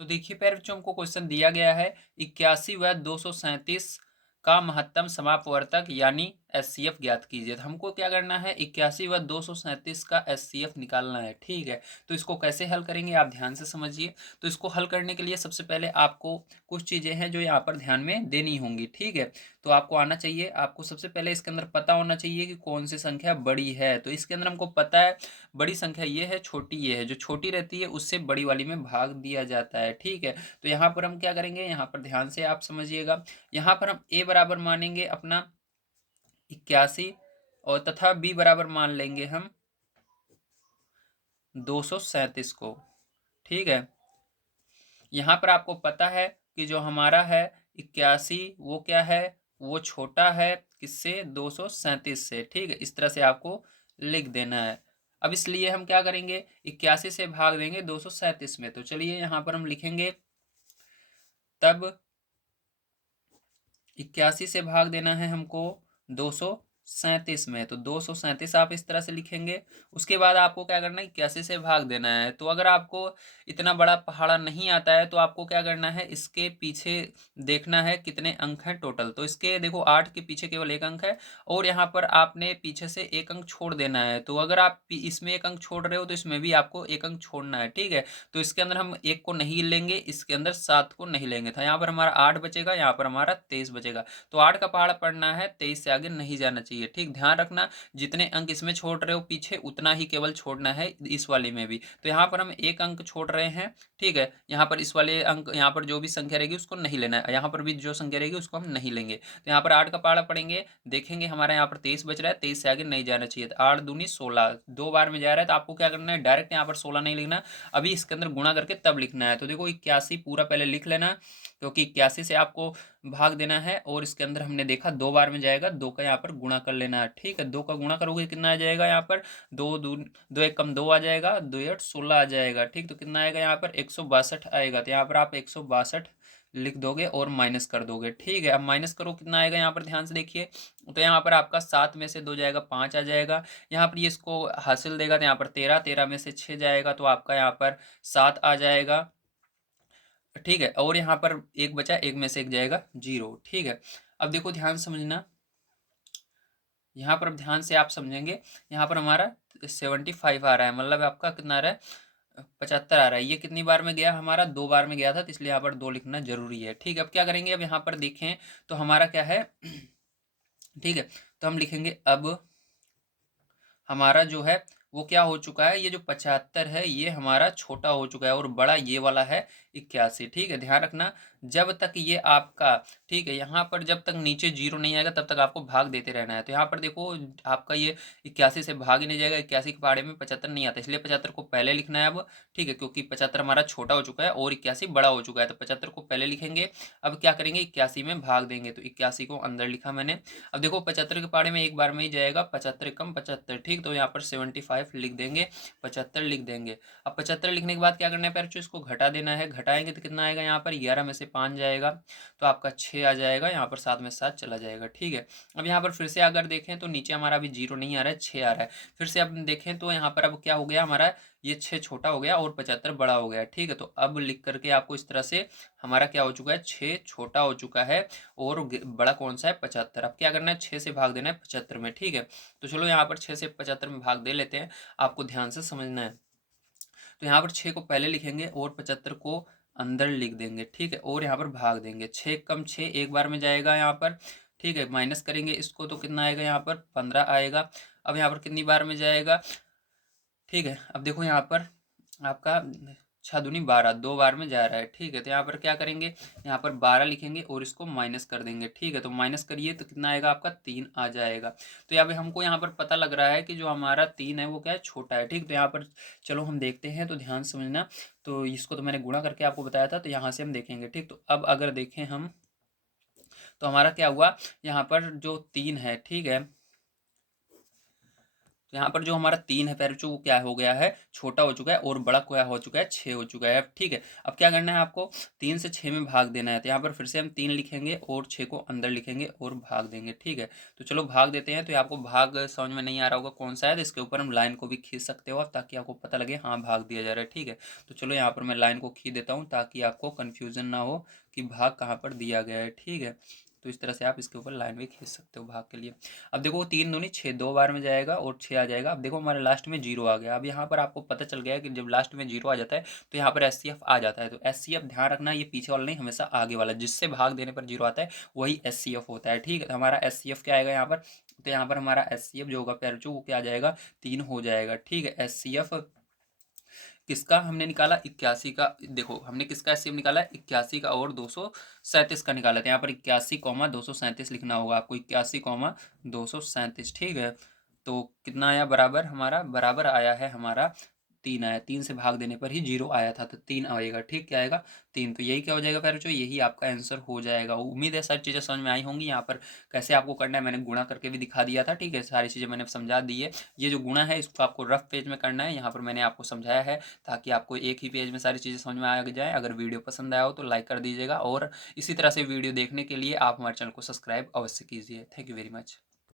तो देखिए प्यारे बच्चों, हमको क्वेश्चन दिया गया है 81 व 237 का महत्तम समापवर्तक यानी एचसीएफ ज्ञात कीजिए। तो हमको क्या करना है, 81 व 237 का एचसीएफ निकालना है। ठीक है, तो इसको कैसे हल करेंगे आप ध्यान से समझिए। तो इसको हल करने के लिए सबसे पहले आपको कुछ चीजें हैं जो यहाँ पर ध्यान में देनी होंगी। ठीक है, तो आपको आना चाहिए, आपको सबसे पहले इसके अंदर पता होना चाहिए कि कौन सी संख्या बड़ी है। तो इसके अंदर हमको पता है बड़ी संख्या ये है, छोटी ये है। जो छोटी रहती है उससे बड़ी वाली में भाग दिया जाता है। ठीक है, तो यहाँ पर हम क्या करेंगे, यहाँ पर ध्यान से आप समझिएगा। यहाँ पर हम ए बराबर मानेंगे अपना 81 और तथा बी बराबर मान लेंगे हम 237 को। ठीक है, यहाँ पर आपको पता है कि जो हमारा है 81 वो क्या है, वो छोटा है किससे, 237 से। ठीक है, इस तरह से आपको लिख देना है। अब इसलिए हम क्या करेंगे, 81 से भाग देंगे 237 में। तो चलिए यहाँ पर हम लिखेंगे तब 81 से भाग देना है हमको 237 में। तो 237 आप इस तरह से लिखेंगे। उसके बाद आपको क्या करना है, 81 से भाग देना है। तो अगर आपको इतना बड़ा पहाड़ा नहीं आता है तो आपको क्या करना है, इसके पीछे देखना है कितने अंक हैं टोटल। तो इसके देखो 8 के पीछे केवल एक अंक है और यहाँ पर आपने पीछे से एक अंक छोड़ देना है। तो अगर आप इसमें एक अंक छोड़ रहे हो तो इसमें भी आपको एक अंक छोड़ना है। ठीक है, तो इसके अंदर हम एक को नहीं लेंगे, इसके अंदर 7 को नहीं लेंगे। था यहाँ पर हमारा 8 बचेगा, यहाँ पर हमारा 23 बचेगा। तो 8 का पहाड़ा पढ़ना है, 23 से आगे नहीं जाना चाहिए। ठीक, ध्यान रखना जितने अंक इसमें छोड़ रहे हो पीछे उतना ही केवल छोड़ना है इस वाले में भी। तो यहाँ पर हम एक अंक छोड़ रहे हैं। ठीक है, यहाँ पर इस वाले अंक, यहाँ पर जो भी संख्या रहेगी उसको नहीं लेना है, यहाँ पर भी जो संख्या रहेगी उसको हम नहीं लेंगे। तो यहाँ पर 8 का पहाड़ा पढ़ेंगे, देखेंगे हमारा यहाँ पर 23 बच रहा है, 23 से आगे नहीं जाना चाहिए। तो 8 दूनी 16, दो बार में जा रहा है। तो आपको क्या करना है, डायरेक्ट यहाँ पर 16 नहीं लिखना, अभी इसके अंदर गुणा करके तब लिखना है। तो देखो 81 पूरा पहले लिख लेना, क्योंकि 81 से आपको भाग देना है और इसके अंदर हमने देखा दो बार में जाएगा, दो का यहाँ पर गुणा कर लेना है। ठीक है, दो का गुणा करोगे कितना आ जाएगा, यहाँ पर दो दो दो एक कम दो आ जाएगा, दो आठ 16 आ जाएगा। ठीक, तो कितना आएगा यहाँ पर 162 आएगा। तो यहाँ पर आप 162 लिख दोगे और माइनस कर दोगे। ठीक है, अब माइनस करो कितना आएगा, यहाँ पर ध्यान से देखिए। तो यहाँ पर आपका 7 में से 2 जाएगा, 5 आ जाएगा। यहाँ पर ये इसको हासिल देगा तो यहाँ पर 13, 13 में से 6 जाएगा तो आपका यहाँ पर 7 आ जाएगा। ठीक है, और यहाँ पर एक बचा, एक में से एक जाएगा 0। ठीक है, अब देखो ध्यान समझना, यहाँ पर अब ध्यान से आप समझेंगे। यहाँ पर हमारा 75 आ रहा है, मतलब आपका कितना आ रहा है, 75 आ रहा है। ये कितनी बार में गया, हमारा दो बार में गया था, तो इसलिए यहाँ पर दो लिखना जरूरी है। ठीक है, अब क्या करेंगे, अब यहाँ पर देखें तो हमारा क्या है ठीक है, तो हम लिखेंगे अब हमारा जो है वो क्या हो चुका है, ये जो 75 है ये हमारा छोटा हो चुका है और बड़ा ये वाला है 81। ठीक है, ध्यान रखना जब तक ये आपका, ठीक है, यहाँ पर जब तक नीचे 0 नहीं आएगा तब तक आपको भाग देते रहना है। तो यहाँ पर देखो आपका ये 81 से भाग ही नहीं जाएगा, 81 के पहाड़े में 75 नहीं आता, इसलिए 75 को पहले लिखना है अब। ठीक है, क्योंकि 75 हमारा छोटा हो चुका है और 81 बड़ा हो चुका है, तो 75 को पहले लिखेंगे। अब क्या करेंगे, 81 में भाग देंगे, तो 81 को अंदर लिखा मैंने। अब देखो 75 के पहाड़े में एक बार में ही जाएगा, 75 कम 75। ठीक, तो यहाँ पर 75 लिख देंगे, 75 लिख देंगे। अब 75 लिखने के बाद क्या करना है पैर, इसको घटा देना है। घटाएंगे तो कितना आएगा, यहाँ पर 11 में से 5 जाएगा तो आपका 6 आ जाएगा, यहाँ पर 7 में 7 चला जाएगा। ठीक है, अब यहाँ पर फिर से अगर देखें तो नीचे हमारा अभी 0 नहीं आ रहा है, 6 आ रहा है। फिर से अब देखें तो यहाँ पर अब क्या हो गया हमारा, ये 6 छोटा हो गया और 75 बड़ा हो गया। ठीक है, तो अब लिख करके आपको इस तरह से हमारा क्या हो चुका है, 6 छोटा हो चुका है और बड़ा कौन सा है, 75। अब क्या करना है, 6 से भाग देना है 75 में। ठीक है, तो चलो यहाँ पर 6 से 75 में भाग दे लेते हैं, आपको ध्यान से समझना है। तो यहाँ पर 6 को पहले लिखेंगे और 75 को अंदर लिख देंगे। ठीक है, और यहाँ पर भाग देंगे, 6 कम 6 एक बार में जाएगा यहाँ पर। ठीक है, माइनस करेंगे इसको तो कितना आएगा, यहाँ पर 15 आएगा। अब यहाँ पर कितनी बार में जाएगा, ठीक है, अब देखो यहाँ पर आपका 6 दूनी 12, दो बार में जा रहा है। ठीक है, तो यहाँ पर क्या करेंगे, यहाँ पर 12 लिखेंगे और इसको माइनस कर देंगे। ठीक है, तो माइनस करिए तो कितना आएगा, आपका 3 आ जाएगा। तो यहाँ पे हमको यहाँ पर पता लग रहा है कि जो हमारा 3 है वो क्या है, छोटा है। ठीक, तो यहाँ पर चलो हम देखते हैं, तो ध्यान समझना। तो इसको तो मैंने गुणा करके आपको बताया था, तो यहाँ से हम देखेंगे। ठीक, तो अब अगर देखें हम तो हमारा क्या हुआ, यहाँ पर जो 3 है, ठीक है, तो यहाँ पर जो हमारा 3 है पैरचू वो क्या हो गया है, छोटा हो चुका है और बड़ा क्या हो चुका है, 6 हो चुका है। ठीक है, अब क्या करना है आपको, 3 से 6 में भाग देना है। तो यहाँ पर फिर से हम 3 लिखेंगे और 6 को अंदर लिखेंगे और भाग देंगे। ठीक है, तो चलो भाग देते हैं। तो ये आपको भाग समझ में नहीं आ रहा होगा कौन सा है, तो इसके ऊपर हम लाइन को भी खींच सकते हो आप, ताकि आपको पता लगे हाँ भाग दिया जा रहा है। ठीक है, तो चलो यहाँ पर मैं लाइन को खींच देता हूँ ताकि आपको कन्फ्यूज़न ना हो कि भाग कहाँ पर दिया गया है। ठीक है, तो इस तरह से आप इसके ऊपर लाइन भी खींच सकते हो भाग के लिए। अब देखो 3 दूनी 6, 2 बार में जाएगा और 6 आ जाएगा। अब देखो हमारे लास्ट में 0 आ गया। अब यहाँ पर आपको पता चल गया है कि जब लास्ट में 0 आ जाता है तो यहाँ पर एचसीएफ आ जाता है। तो एचसीएफ ध्यान रखना, ये पीछे वाला नहीं, हमेशा आगे वाला, जिससे भाग देने पर 0 आता है वही एचसीएफ होता है। ठीक है, तो हमारा एचसीएफ क्या आएगा यहाँ पर, तो यहाँ पर हमारा एचसीएफ जो होगा पैरचू वो क्या आ जाएगा, 3 हो जाएगा। ठीक है, एचसीएफ किसका हमने निकाला, 81 का। देखो हमने किसका एचसीएफ निकाला है, 81 का और 237 का निकाला था। यहाँ पर 81, 237 लिखना होगा आपको, 81, 237। ठीक है, तो कितना आया बराबर, हमारा बराबर आया है हमारा 3 आया। 3 से भाग देने पर ही 0 आया था, तो 3 आएगा। ठीक, क्या आएगा, 3। तो यही क्या हो जाएगा फिर, जो यही आपका आंसर हो जाएगा। उम्मीद है सारी चीज़ें समझ में आई होंगी। यहाँ पर कैसे आपको करना है मैंने गुणा करके भी दिखा दिया था। ठीक है, सारी चीज़ें मैंने समझा दी है। ये जो गुणा है इसको आपको रफ पेज में करना है, यहाँ पर मैंने आपको समझाया है, ताकि आपको एक ही पेज में सारी चीज़ें समझ में आ जाए। अगर वीडियो पसंद आया हो तो लाइक कर दीजिएगा, और इसी तरह से वीडियो देखने के लिए आप हमारे चैनल को सब्सक्राइब अवश्य कीजिए। Thank you very much.